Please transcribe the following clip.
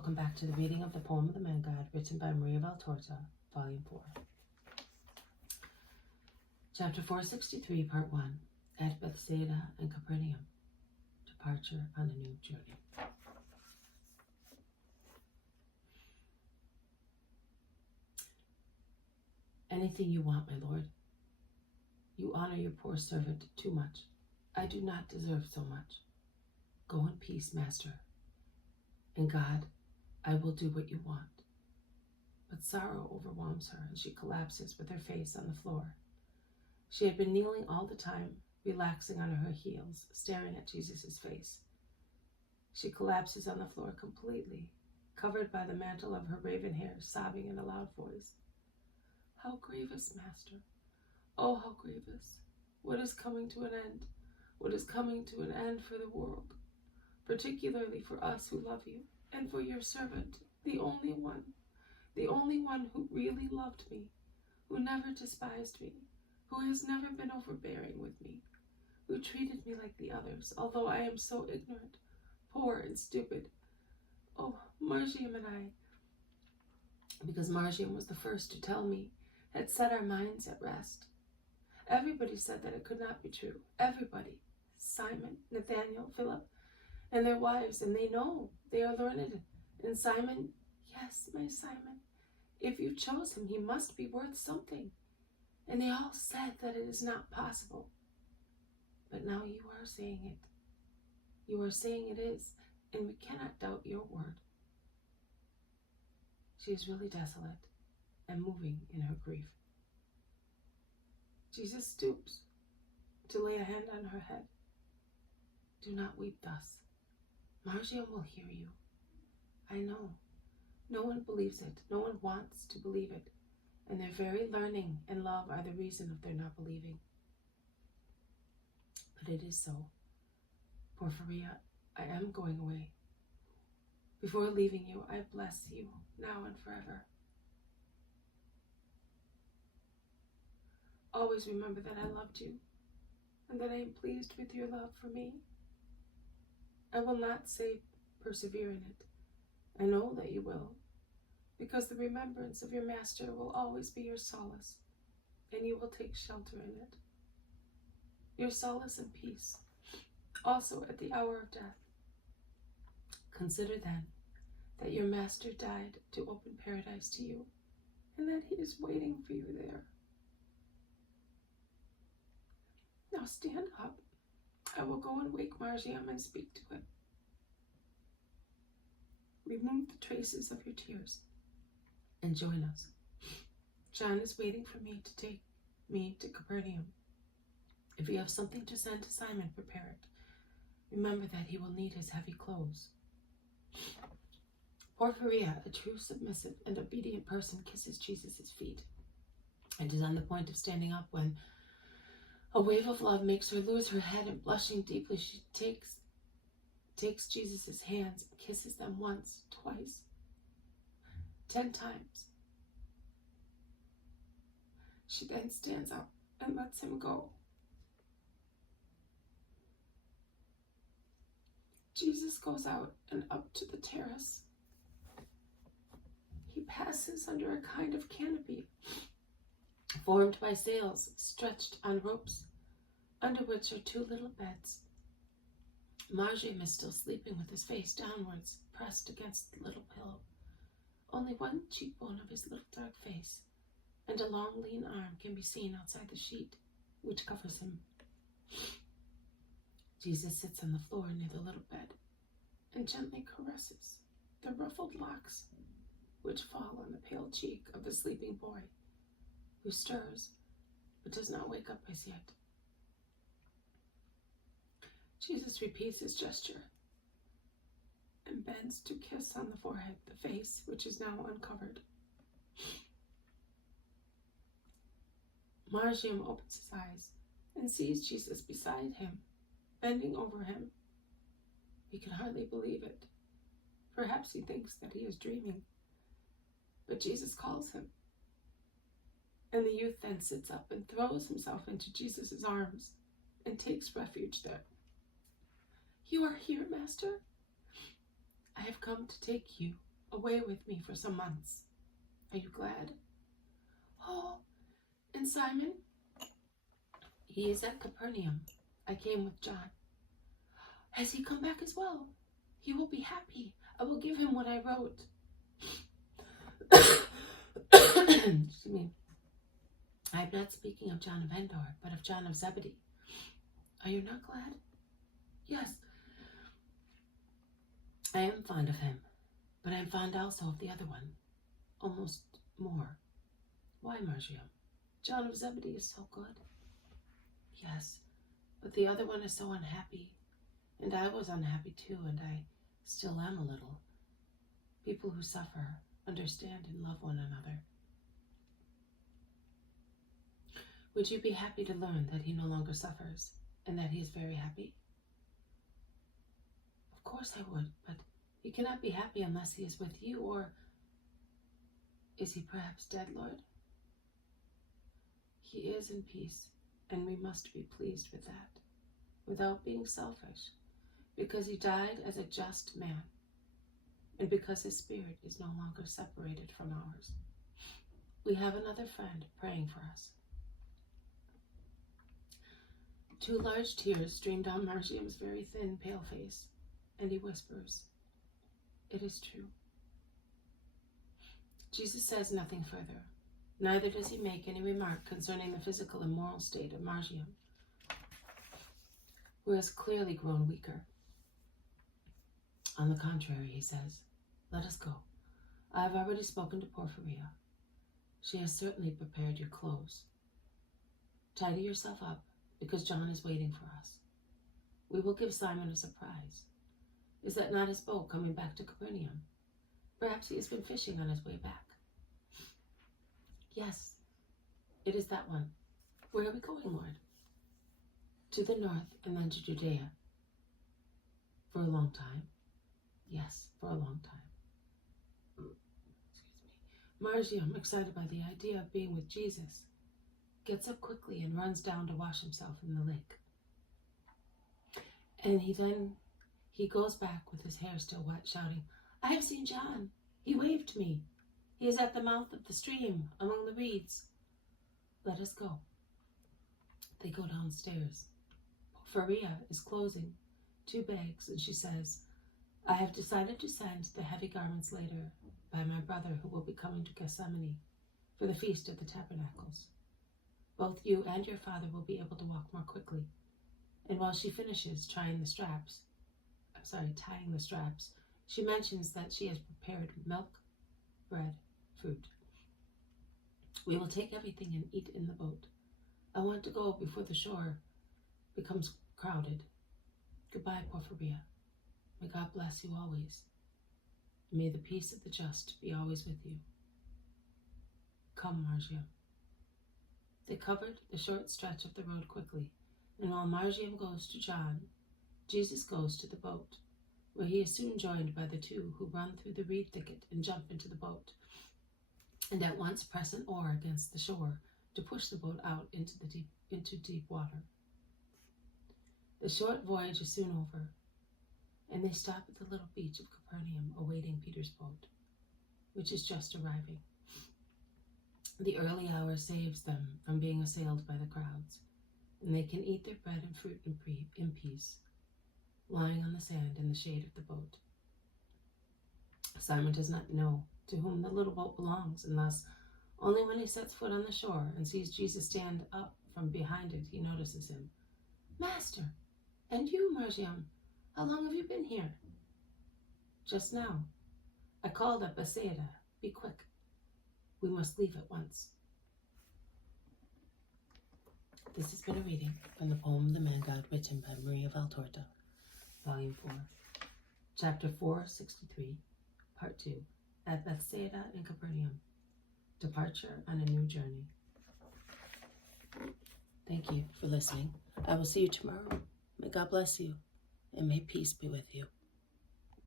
Welcome back to the reading of the poem of the Man God, written by Maria Valtorta, Volume 4. Chapter 463, Part 1, At Bethsaida and Capernaum, Departure on a New Journey. Anything you want, my Lord. You honor your poor servant too much. I do not deserve so much. Go in peace, Master. And God, I will do what you want. But sorrow overwhelms her, and she collapses with her face on the floor. She had been kneeling all the time, relaxing on her heels, staring at Jesus' face. She collapses on the floor completely, covered by the mantle of her raven hair, sobbing in a loud voice. How grievous, Master! Oh, how grievous! What is coming to an end? What is coming to an end for the world, particularly for us who love you, and for your servant, the only one who really loved me, who never despised me, who has never been overbearing with me, who treated me like the others, although I am so ignorant, poor, and stupid. Oh, Margiam and I, because Margiam was the first to tell me, had set our minds at rest. Everybody said that it could not be true. Everybody. Simon, Nathaniel, Philip, and their wives, and they know, they are learned. And Simon, yes, my Simon, if you chose him, he must be worth something. And they all said that it is not possible. But now you are saying it. You are saying it is, and we cannot doubt your word. She is really desolate and moving in her grief. Jesus stoops to lay a hand on her head. Do not weep thus. Margiam will hear you. I know. No one believes it. No one wants to believe it. And their very learning and love are the reason of their not believing. But it is so. Porphyria, I am going away. Before leaving you, I bless you now and forever. Always remember that I loved you and that I am pleased with your love for me. I will not say persevere in it. I know that you will, because the remembrance of your Master will always be your solace, and you will take shelter in it. Your solace and peace, also at the hour of death. Consider then that your Master died to open paradise to you, and that he is waiting for you there. Now stand up. I will go and wake Margiam and speak to him. Remove the traces of your tears and join us. John is waiting for me to take me to Capernaum. If you have something to send to Simon, prepare it. Remember that he will need his heavy clothes. Porphyria, a true submissive and obedient person, kisses Jesus' feet and is on the point of standing up when a wave of love makes her lose her head, and blushing deeply, she takes Jesus' hands and kisses them once, twice, 10 times. She then stands up and lets him go. Jesus goes out and up to the terrace. He passes under a kind of canopy formed by sails stretched on ropes, under which are 2 little beds. Margiam is still sleeping with his face downwards, pressed against the little pillow. Only one cheekbone of his little dark face and a long lean arm can be seen outside the sheet which covers him. Jesus sits on the floor near the little bed and gently caresses the ruffled locks which fall on the pale cheek of the sleeping boy, who stirs but does not wake up as yet. Jesus repeats his gesture and bends to kiss on the forehead the face which is now uncovered. Margiam opens his eyes and sees Jesus beside him, bending over him. He can hardly believe it. Perhaps he thinks that he is dreaming. But Jesus calls him. And the youth then sits up and throws himself into Jesus' arms and takes refuge there. You are here, Master? I have come to take you away with me for some months. Are you glad? Oh, and Simon? He is at Capernaum. I came with John. Has he come back as well? He will be happy. I will give him what I wrote. Excuse me. I am not speaking of John of Endor, but of John of Zebedee. Are you not glad? Yes. I am fond of him, but I am fond also of the other one. Almost more. Why, Margium? John of Zebedee is so good. Yes, but the other one is so unhappy. And I was unhappy too, and I still am a little. People who suffer understand and love one another. Would you be happy to learn that he no longer suffers, and that he is very happy? Of course I would, but he cannot be happy unless he is with you, or is he perhaps dead, Lord? He is in peace, and we must be pleased with that, without being selfish, because he died as a just man, and because his spirit is no longer separated from ours. We have another friend praying for us. 2 large tears streamed down Margium's very thin, pale face, and he whispers, "It is true." Jesus says nothing further. Neither does he make any remark concerning the physical and moral state of Margium, who has clearly grown weaker. On the contrary, he says, "Let us go. I have already spoken to Porphyria. She has certainly prepared your clothes. Tidy yourself up, because John is waiting for us. We will give Simon a surprise. Is that not his boat coming back to Capernaum? Perhaps he has been fishing on his way back." "Yes, it is that one. Where are we going, Lord?" "To the north, and then to Judea." "For a long time?" "Yes, for a long time." Margium, excited by the idea of being with Jesus, gets up quickly and runs down to wash himself in the lake. And he goes back with his hair still wet, shouting, "I have seen John. He waved to me. He is at the mouth of the stream, among the reeds. Let us go." They go downstairs. Porphyria is closing 2 bags, and she says, "I have decided to send the heavy garments later by my brother, who will be coming to Gethsemane for the Feast of the Tabernacles. Both you and your father will be able to walk more quickly." And while she finishes tying the straps, she mentions that she has prepared milk, bread, fruit. "We will take everything and eat in the boat. I want to go before the shore becomes crowded. Goodbye, Porphyria. May God bless you always. May the peace of the just be always with you. Come, Margium." They covered the short stretch of the road quickly, and while Margium goes to John, Jesus goes to the boat, where he is soon joined by the 2 who run through the reed thicket and jump into the boat, and at once press an oar against the shore to push the boat out into deep water. The short voyage is soon over, and they stop at the little beach of Capernaum, awaiting Peter's boat, which is just arriving. The early hour saves them from being assailed by the crowds, and they can eat their bread and fruit in peace, lying on the sand in the shade of the boat. Simon does not know to whom the little boat belongs, and thus only when he sets foot on the shore and sees Jesus stand up from behind it, he notices him. "Master, and you, Margium, how long have you been here?" "Just now. I called at Bethsaida. Be quick. We must leave at once." This has been a reading from the poem The Man God, written by Maria Valtorta, Volume 4, Chapter 463, Part 2, At Bethsaida in Capernaum, Departure on a New Journey. Thank you for listening. I will see you tomorrow. May God bless you, and may peace be with you.